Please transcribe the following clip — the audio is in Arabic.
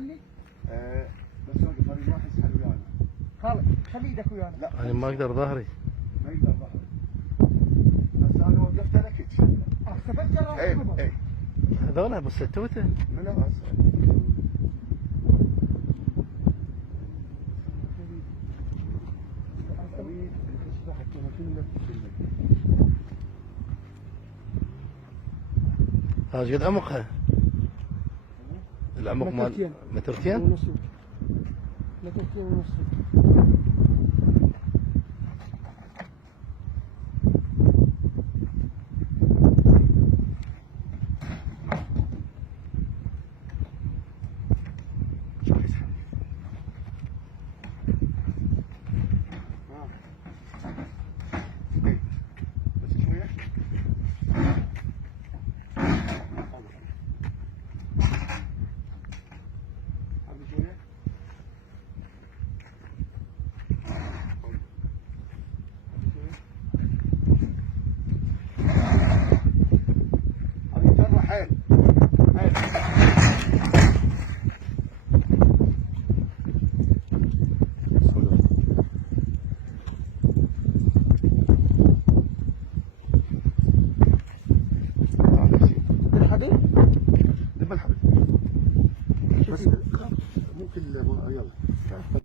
ولي بس هو طريق واحد يسحب ويانا. خالد خلي ايدك ويانا. لا أنا ما أقدر ظهري. ما يقدر ظهري. بس أنا وقفت أنا كنت شايله. تفجر إيه إيه. هذول أبو الستوته. من هسه؟ هذا قد عمقها؟ العمق مال مترتين مترتين؟ ونص. مترتين ونص.